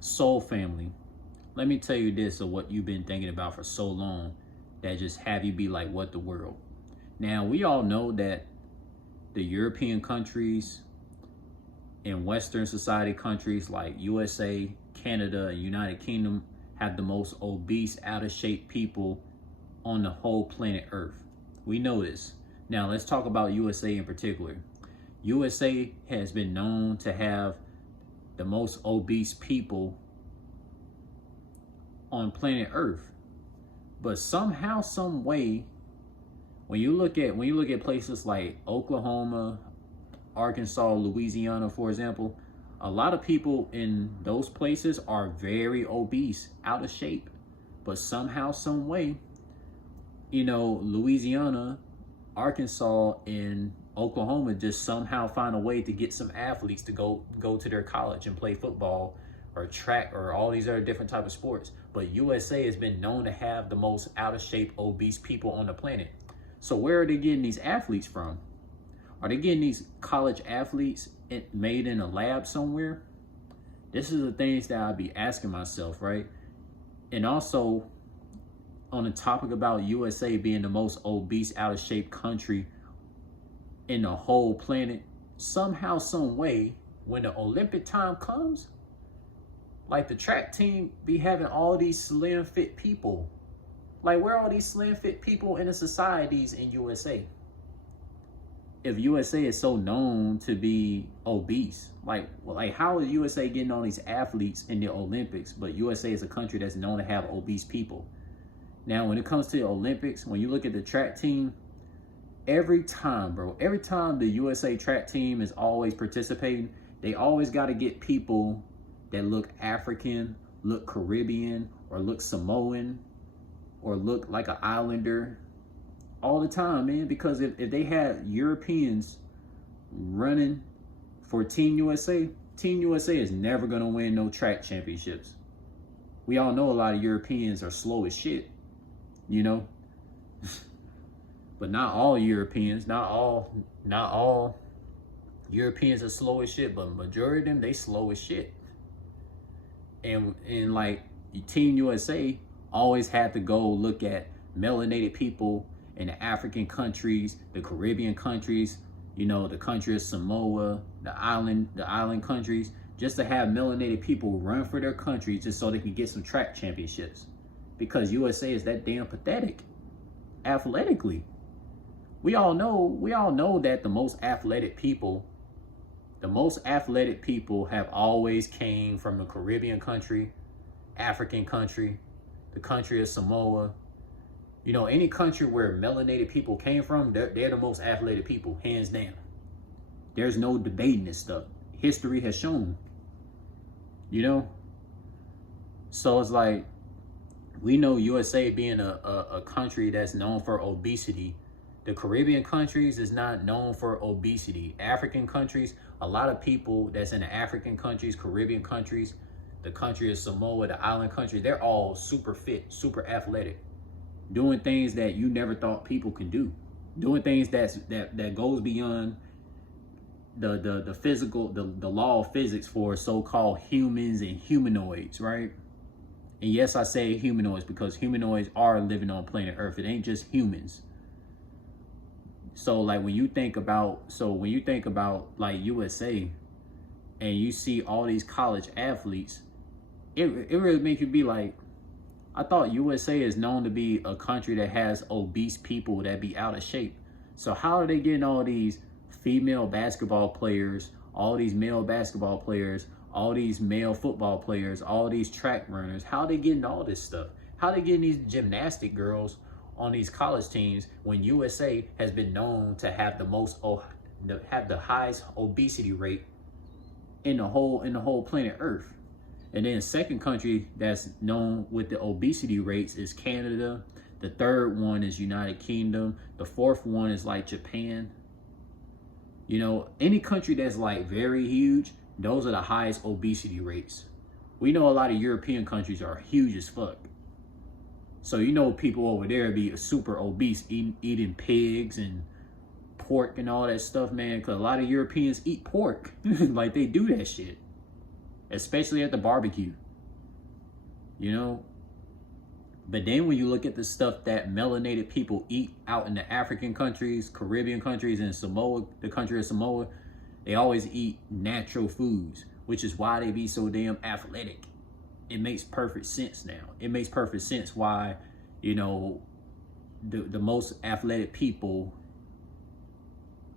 Soul family, let me tell you this of what you've been thinking about for so long that just have you be like, what the world? Now, we all know that the European countries and Western society countries like USA, Canada, and United Kingdom have the most obese, out of shape people on the whole planet Earth. We know this. Now, let's talk about USA in particular. USA has been known to have the most obese people on planet Earth. But somehow, some way, when you look at places like Oklahoma, Arkansas, Louisiana, for example, a lot of people in those places are very obese, out of shape. But somehow, some way, Louisiana, Arkansas, and Oklahoma just somehow find a way to get some athletes to go to their college and play football or track or all these other different type of sports. But USA has been known to have the most out of shape, obese people on the planet. So where are they getting these athletes from? Are they getting these college athletes made in a lab somewhere? This is the things that I'd be asking myself, right? And also, on the topic about USA being the most obese, out of shape country in the whole planet, somehow, some way, when the Olympic time comes, like the track team be having all these slim fit people. Like, where are all these slim fit people in the societies in USA? If USA is so known to be obese, like how is USA getting all these athletes in the Olympics, but USA is a country that's known to have obese people? Now, when it comes to the Olympics, when you look at the track team, every time the USA track team is always participating, they always got to get people that look African, look Caribbean, or look Samoan, or look like an islander all the time, man. Because if they had Europeans running for Team USA is never going to win no track championships. We all know a lot of Europeans are slow as shit, but not all Europeans, not all Europeans are slow as shit, but majority of them, they slow as shit. And like Team USA always had to go look at melanated people in the African countries, the Caribbean countries, the country of Samoa, the island countries, just to have melanated people run for their countries just so they can get some track championships. Because USA is that damn pathetic athletically. We all know that the most athletic people have always came from the Caribbean country, African country, the country of Samoa. Any country where melanated people came from, they're the most athletic people, hands down. There's no debating this stuff. History has shown, So it's like, we know USA being a country that's known for obesity. The Caribbean countries is not known for obesity. African countries, a lot of people that's in the African countries, Caribbean countries, the country of Samoa, the island country, they're all super fit, super athletic, doing things that you never thought people can do, doing things that goes beyond the physical, the law of physics for so-called humans and humanoids, right? And yes, I say humanoids because humanoids are living on planet Earth. It ain't just humans. So like when you think about like USA and you see all these college athletes, it really makes you be like, I thought USA is known to be a country that has obese people that be out of shape. So how are they getting all these female basketball players, all these male basketball players, all these male football players, all these track runners? How are they getting all this stuff? How are they getting these gymnastic girls on these college teams when USA has been known to have the highest obesity rate in the whole planet Earth? And then second country that's known with the obesity rates is Canada. The third one is United Kingdom. The fourth one is like Japan. Any country that's like very huge, those are the highest obesity rates. We know a lot of European countries are huge as fuck. So people over there be super obese, eating pigs and pork and all that stuff, man. Because a lot of Europeans eat pork. Like, they do that shit. Especially at the barbecue. you know. But then when you look at the stuff that melanated people eat out in the African countries, Caribbean countries, and Samoa, the country of Samoa, they always eat natural foods, which is why they be so damn athletic. It makes perfect sense now. It makes perfect sense why, you know, the most athletic people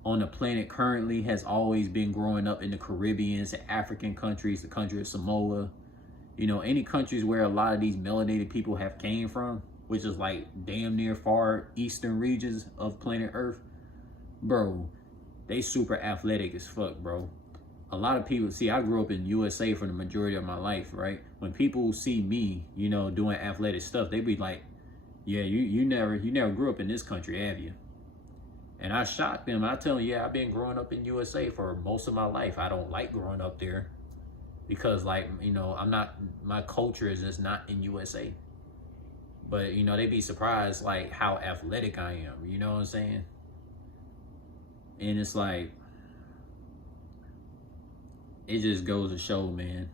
on the planet currently has always been growing up in the Caribbean, the African countries, the country of Samoa, you know, any countries where a lot of these melanated people have came from, which is like damn near far eastern regions of planet Earth, bro, they super athletic as fuck, bro. A lot of people, see, I grew up in USA for the majority of my life, right? When people see me, you know, doing athletic stuff, they be like, yeah, you never grew up in this country, have you? And I shocked them. I tell them, yeah, I've been growing up in USA for most of my life. I don't like growing up there because, like, you know, my culture is just not in USA. But, you know, they be surprised, like, how athletic I am. You know what I'm saying? And it's like, it just goes to show, man.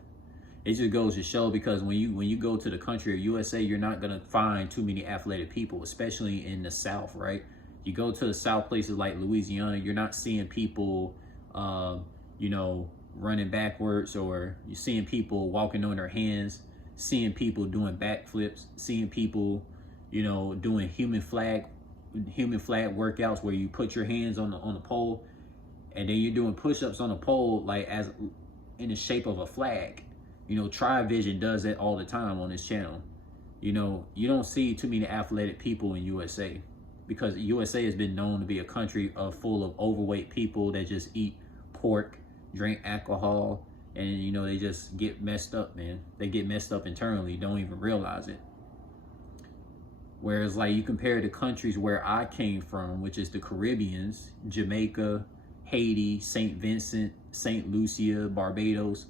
It just goes to show, because when you go to the country of USA, you're not going to find too many athletic people, especially in the South, right? You go to the South, places like Louisiana, you're not seeing people, you know, running backwards, or you're seeing people walking on their hands, seeing people doing backflips, seeing people, you know, doing human flag workouts where you put your hands on the pole, and then you're doing push-ups on the pole, like as in the shape of a flag. You know, Tri-Vision does that all the time on this channel. You know, you don't see too many athletic people in USA, because USA has been known to be a country full of overweight people that just eat pork, drink alcohol, and, you know, they just get messed up, man. They get messed up internally, don't even realize it. Whereas, like, you compare the countries where I came from, which is the Caribbeans, Jamaica, Haiti, St. Vincent, St. Lucia, Barbados,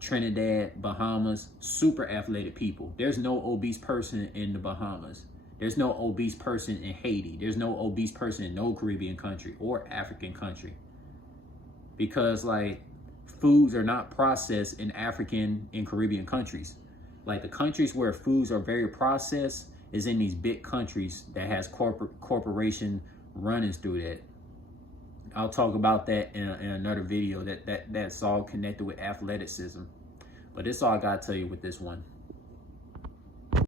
Trinidad, Bahamas, super athletic people. There's no obese person in the Bahamas. There's no obese person in Haiti. There's no obese person in no Caribbean country or African country. Because, like, foods are not processed in African and Caribbean countries. Like, the countries where foods are very processed is in these big countries that has corporation runnings through that. I'll talk about that in another video. That's all connected with athleticism. But that's all I gotta tell you with this one.